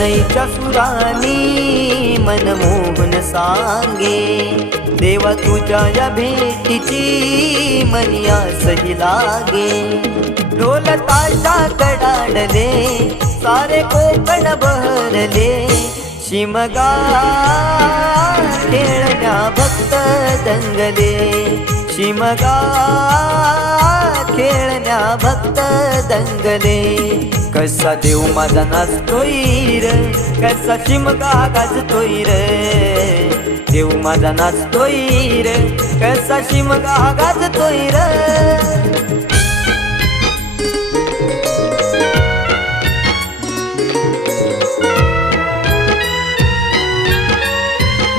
शरणईच्या सुरानी मनमोहन सांगे, देवा तुझ्या या भेटीची मनी आसही लागे। ढोल ताशा कडाडले सारे कोकण बहरले, शिमगा खेळण्या भक्त दंगले, शिमगा खेळण्या भक्त दंगले। कसा देव माझा नाचतोय र, कसा शिमगा गाजतोय र, देव माझा नाचतोय र, कसा शिमगा गाजतोय र।